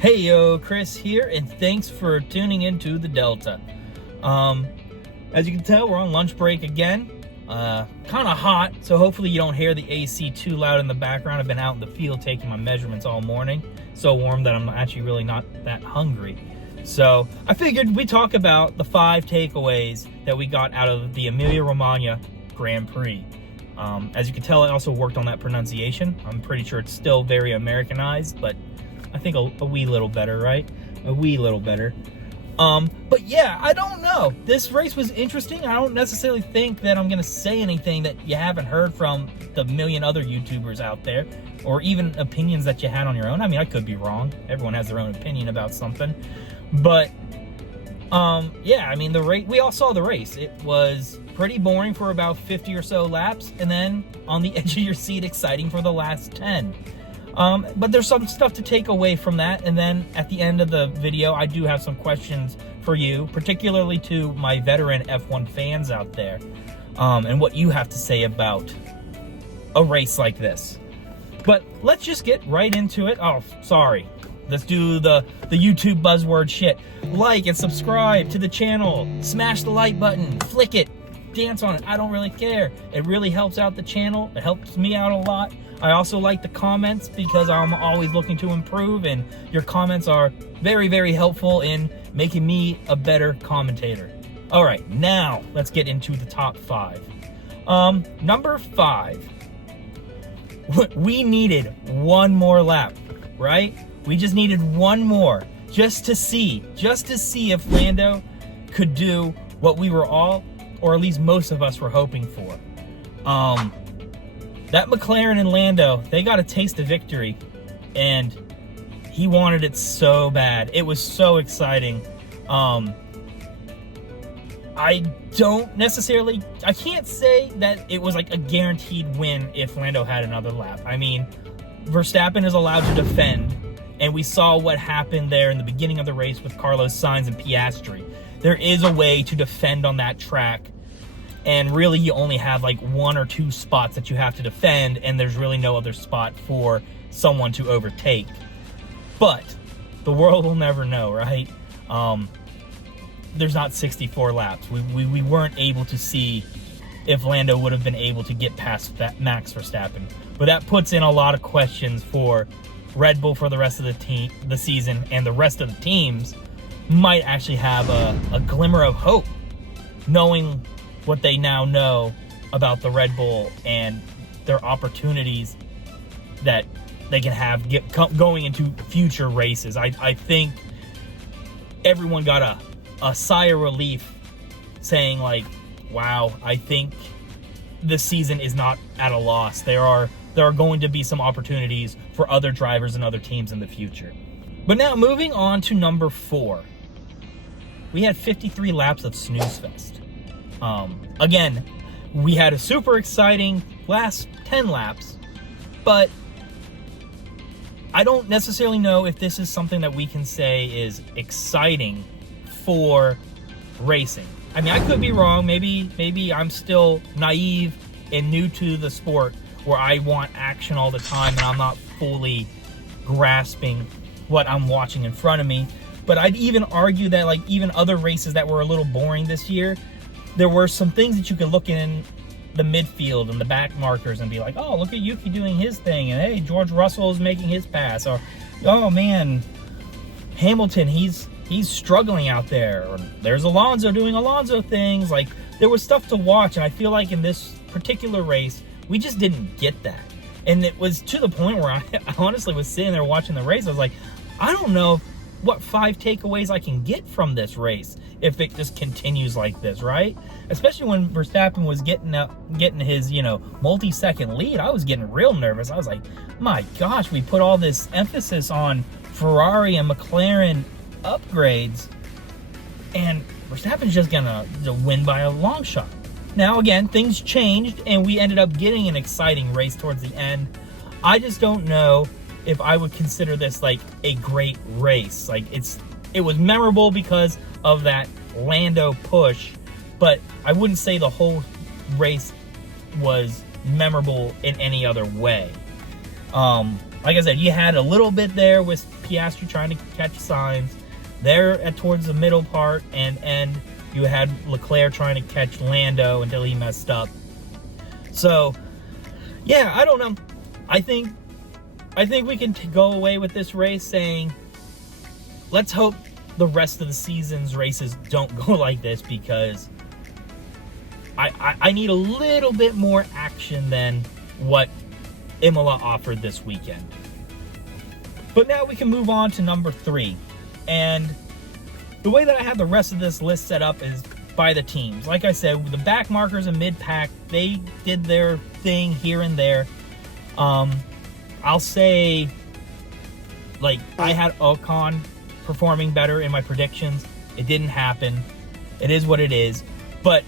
Hey yo, Chris here, and thanks for tuning into the Delta. As you can tell, we're on lunch break again. Kind of hot, so hopefully you don't hear the AC too loud in the background. I've been out in the field taking my measurements all morning. So warm that I'm actually really not that hungry. So I figured we'd talk about the 5 takeaways that we got out of the Emilia-Romagna Grand Prix. As you can tell, I also worked on that pronunciation. I'm pretty sure it's still very Americanized, but I think a wee little better, right? A wee little better. But yeah, I don't know. This race was interesting. I don't necessarily think that I'm going to say anything that you haven't heard from the million other YouTubers out there, or even opinions that you had on your own. I mean, I could be wrong. Everyone has their own opinion about something. But, yeah, I mean, we all saw the race. It was pretty boring for about 50 or so laps, and then on the edge of your seat, exciting for the last 10. But there's some stuff to take away from that, and then at the end of the video, I do have some questions for you, particularly to my veteran F1 fans out there, and what you have to say about a race like this. But let's just get right into it. Oh, sorry. Let's do the YouTube buzzword shit. Like and subscribe to the channel. Smash the like button. Flick it. Dance on it. I don't really care. It really helps out the channel. It helps me out a lot. I also like the comments because I'm always looking to improve, and your comments are very, very helpful in making me a better commentator. All right, now let's get into the top 5. Number 5. We needed one more lap, right? We just needed one more just to see if Lando could do what we were all, or at least most of us, were hoping for. That McLaren and Lando, they got a taste of victory, and he wanted it so bad. It was so exciting. I can't say that it was like a guaranteed win if Lando had another lap. I mean, Verstappen is allowed to defend, and we saw what happened there in the beginning of the race with Carlos Sainz and Piastri. There is a way to defend on that track, and really you only have like 1 or 2 spots that you have to defend, and there's really no other spot for someone to overtake. But the world will never know, right? There's not 64 laps. We weren't able to see if Lando would have been able to get past Max Verstappen. But that puts in a lot of questions for Red Bull for the rest of the season, and the rest of the teams might actually have a glimmer of hope, knowing what they now know about the Red Bull and their opportunities that they can have going into future races. I think everyone got a sigh of relief, saying like, wow, I think this season is not at a loss. There are going to be some opportunities for other drivers and other teams in the future. But now moving on to number 4. We had 53 laps of snooze fest. Again, we had a super exciting last 10 laps, but I don't necessarily know if this is something that we can say is exciting for racing. I mean, I could be wrong. Maybe I'm still naive and new to the sport, where I want action all the time and I'm not fully grasping what I'm watching in front of me. But I'd even argue that, like, even other races that were a little boring this year, there were some things that you could look in the midfield and the back markers and be like, oh, look at Yuki doing his thing, and hey, George Russell is making his pass, or oh man, Hamilton, he's struggling out there, or there's Alonso doing Alonso things. Like, there was stuff to watch, and I feel like in this particular race, we just didn't get that. And it was to the point where I honestly was sitting there watching the race. I was like, I don't know what 5 takeaways I can get from this race if it just continues like this, right? Especially when Verstappen was getting his, multi-second lead. I was getting real nervous. I was like, my gosh, we put all this emphasis on Ferrari and McLaren upgrades, and Verstappen's just gonna win by a long shot. Now again, things changed, and we ended up getting an exciting race towards the end. I just don't know if I would consider this like a great race. Like, it was memorable because of that Lando push, but I wouldn't say the whole race was memorable in any other way. like I said, you had a little bit there with Piastri trying to catch Sainz. There towards the middle part and end, you had Leclerc trying to catch Lando until he messed up. So, yeah, I don't know. I think we can go away with this race saying, let's hope the rest of the season's races don't go like this, because I need a little bit more action than what Imola offered this weekend. But now we can move on to number 3. And the way that I have the rest of this list set up is by the teams. Like I said, the back markers and mid-pack, they did their thing here and there. I'll say, like, I had Ocon performing better in my predictions. It didn't happen. It is what it is. But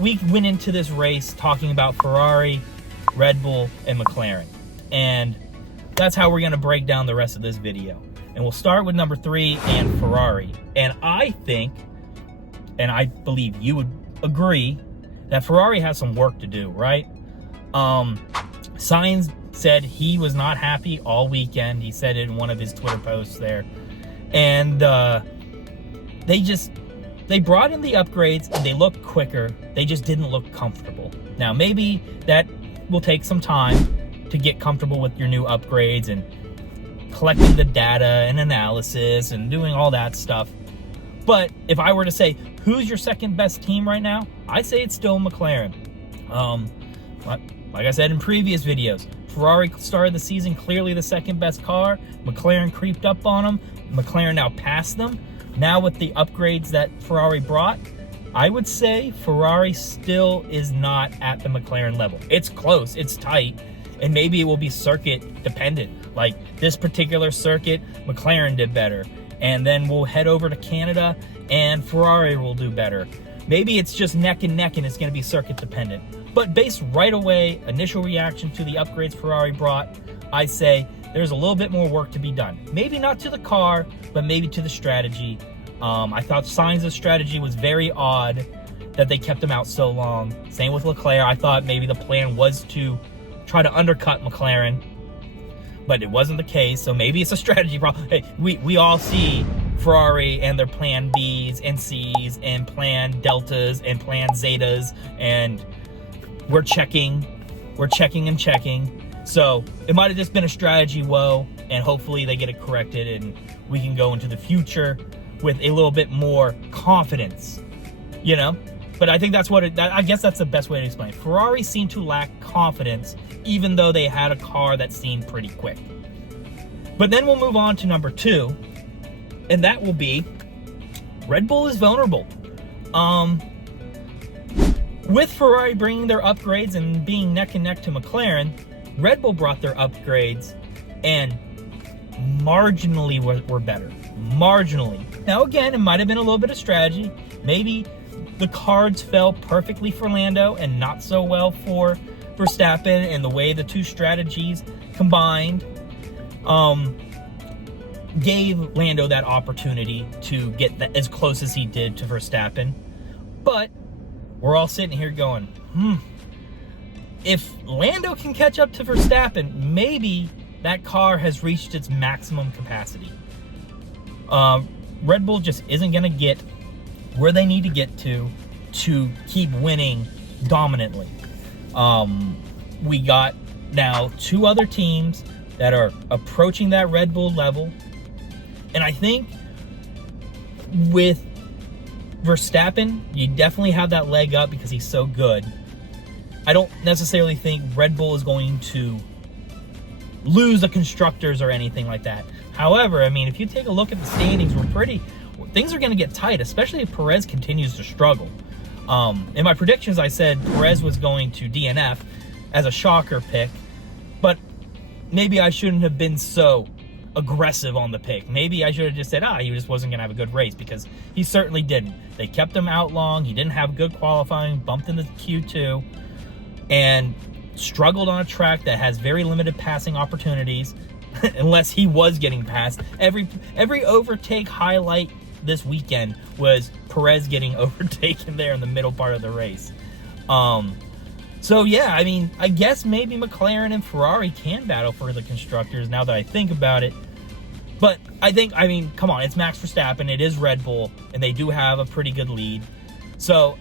we went into this race talking about Ferrari, Red Bull, and McLaren. And that's how we're going to break down the rest of this video. And we'll start with number 3 and Ferrari. And I think, and I believe you would agree, that Ferrari has some work to do, right? Sainz said he was not happy all weekend. He said it in one of his Twitter posts there. And they brought in the upgrades and they looked quicker. They just didn't look comfortable. Now, maybe that will take some time to get comfortable with your new upgrades and collecting the data and analysis and doing all that stuff. But if I were to say, who's your second best team right now? I'd say it's still McLaren. Like I said in previous videos, Ferrari started the season clearly the second best car. McLaren creeped up on them. McLaren now passed them. Now with the upgrades that Ferrari brought, I would say Ferrari still is not at the McLaren level. It's close, it's tight, and maybe it will be circuit dependent. Like this particular circuit, McLaren did better. And then we'll head over to Canada and Ferrari will do better. Maybe it's just neck and neck and it's going to be circuit dependent. But based right away, initial reaction to the upgrades Ferrari brought, I say there's a little bit more work to be done. Maybe not to the car, but maybe to the strategy. I thought Sainz's strategy was very odd that they kept him out so long. Same with Leclerc. I thought maybe the plan was to try to undercut McLaren, but it wasn't the case. So maybe it's a strategy problem. Hey, we all see Ferrari and their plan Bs and Cs and plan Deltas and plan Zetas, and we're checking and checking. So it might have just been a strategy woe, and hopefully they get it corrected and we can go into the future with a little bit more confidence, you know? But I think that's I guess that's the best way to explain it. Ferrari seemed to lack confidence, even though they had a car that seemed pretty quick. But then we'll move on to number 2, and that will be Red Bull is vulnerable. With Ferrari bringing their upgrades and being neck and neck to McLaren, Red Bull brought their upgrades and marginally were better. Marginally. Now again, it might have been a little bit of strategy. Maybe the cards fell perfectly for Lando and not so well for Verstappen, and the way the two strategies combined gave Lando that opportunity to get as close as he did to Verstappen. But we're all sitting here going, if Lando can catch up to Verstappen, maybe that car has reached its maximum capacity. Red Bull just isn't going to get where they need to get to keep winning dominantly. We got now 2 other teams that are approaching that Red Bull level. And I think with Verstappen, you definitely have that leg up because he's so good. I don't necessarily think Red Bull is going to lose the constructors or anything like that. However, I mean, if you take a look at the standings, things are going to get tight, especially if Perez continues to struggle. In my predictions, I said Perez was going to DNF as a shocker pick, but maybe I shouldn't have been so aggressive on the pick. Maybe I should have just said, he just wasn't going to have a good race, because he certainly didn't. They kept him out long. He didn't have good qualifying, bumped into Q2, and struggled on a track that has very limited passing opportunities, unless he was getting passed. Every overtake highlight this weekend was Perez getting overtaken there in the middle part of the race. So yeah, I mean, I guess maybe McLaren and Ferrari can battle for the constructors now that I think about it. But I mean, come on, it's Max Verstappen, it is Red Bull, and they do have a pretty good lead. So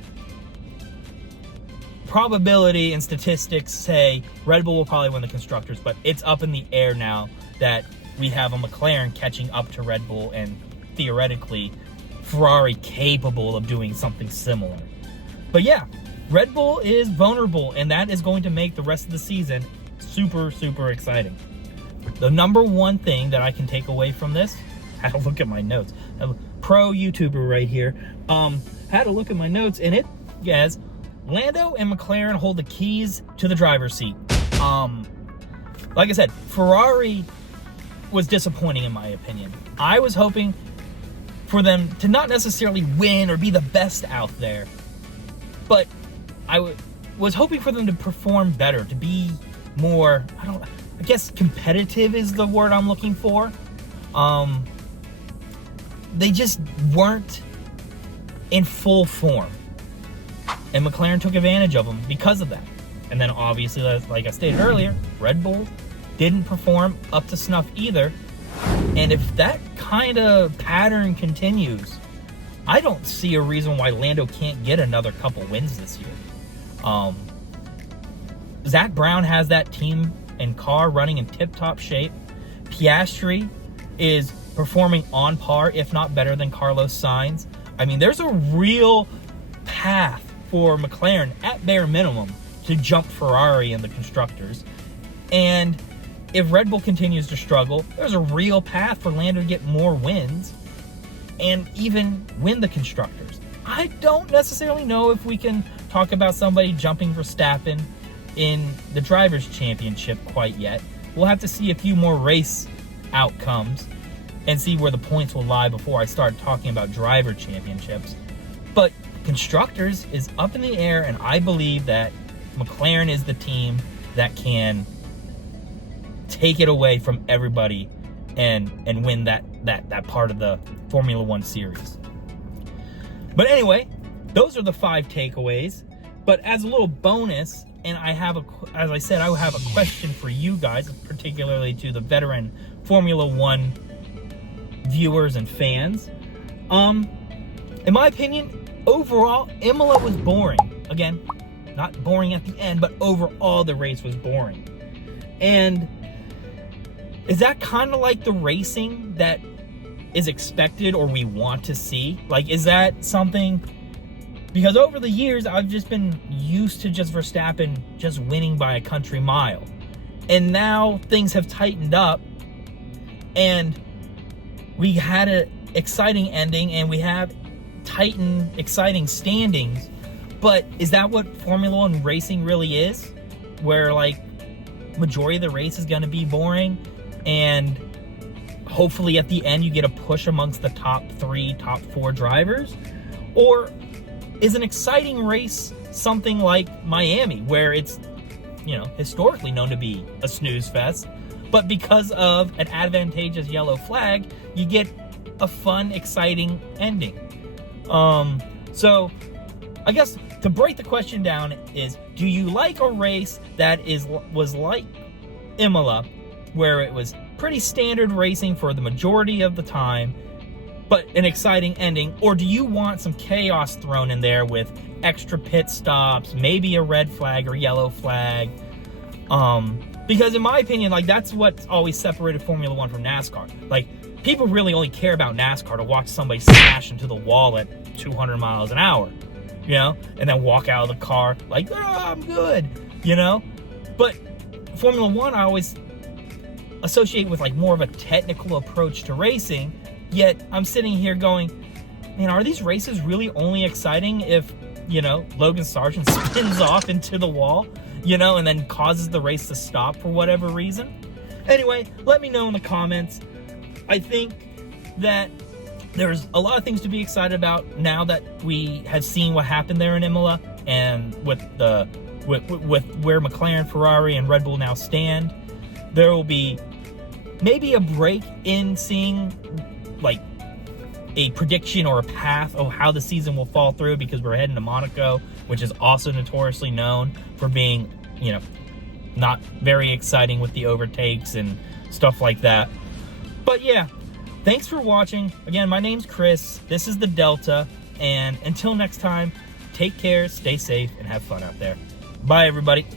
probability and statistics say Red Bull will probably win the constructors, but it's up in the air now that we have a McLaren catching up to Red Bull and theoretically Ferrari capable of doing something similar. But yeah, Red Bull is vulnerable, and that is going to make the rest of the season super, super exciting. The number one thing that I can take away from this, I had to look at my notes. I'm a pro YouTuber right here. Had to look at my notes, and it has Lando and McLaren hold the keys to the driver's seat. Like I said, Ferrari was disappointing in my opinion. I was hoping for them to not necessarily win or be the best out there, but I was hoping for them to perform better, to be more, I guess competitive is the word I'm looking for. They just weren't in full form. And McLaren took advantage of them because of that. And then obviously, like I stated earlier, Red Bull didn't perform up to snuff either. And if that kind of pattern continues, I don't see a reason why Lando can't get another couple wins this year. Zach Brown has that team and car running in tip-top shape. Piastri is performing on par, if not better than Carlos Sainz. I mean, there's a real path for McLaren, at bare minimum, to jump Ferrari in the constructors. And if Red Bull continues to struggle, there's a real path for Lando to get more wins and even win the constructors. I don't necessarily know if we can talk about somebody jumping Verstappen in the Drivers' Championship quite yet. We'll have to see a few more race outcomes and see where the points will lie before I start talking about Driver Championships. But Constructors is up in the air, and I believe that McLaren is the team that can take it away from everybody and win that part of the Formula One series. But anyway, those are the 5 takeaways. But as a little bonus, and as I said, I have a question for you guys, particularly to the veteran Formula One viewers and fans. In my opinion, overall, Imola was boring. Again, not boring at the end, but overall the race was boring. And is that kind of like the racing that is expected or we want to see? Like, is that something? Because over the years, I've just been used to just Verstappen just winning by a country mile. And now things have tightened up, and we had an exciting ending, and we have exciting standings. But is that what Formula One racing really is? Where, like, majority of the race is going to be boring, and hopefully at the end you get a push amongst the top 3, top 4 drivers? Or is an exciting race something like Miami, where it's, historically known to be a snooze fest, but because of an advantageous yellow flag, you get a fun, exciting ending? So I guess to break the question down is, do you like a race that was like Imola, where it was pretty standard racing for the majority of the time, but an exciting ending? Or do you want some chaos thrown in there with extra pit stops, maybe a red flag or yellow flag? Because in my opinion, like, that's what's always separated Formula One from NASCAR. Like, people really only care about NASCAR to watch somebody smash into the wall at 200 miles an hour, and then walk out of the car like, oh, I'm good, But Formula One, I always associate with like more of a technical approach to racing, yet I'm sitting here going, man, are these races really only exciting if, Logan Sargent spins off into the wall, and then causes the race to stop for whatever reason? Anyway, let me know in the comments. I think that there's a lot of things to be excited about now that we have seen what happened there in Imola, and with where McLaren, Ferrari, and Red Bull now stand. There will be maybe a break in seeing like a prediction or a path of how the season will fall through, because we're heading to Monaco, which is also notoriously known for being, not very exciting with the overtakes and stuff like that. But yeah, thanks for watching. Again, my name's Chris. This is the Delta. And until next time, take care, stay safe, and have fun out there. Bye, everybody.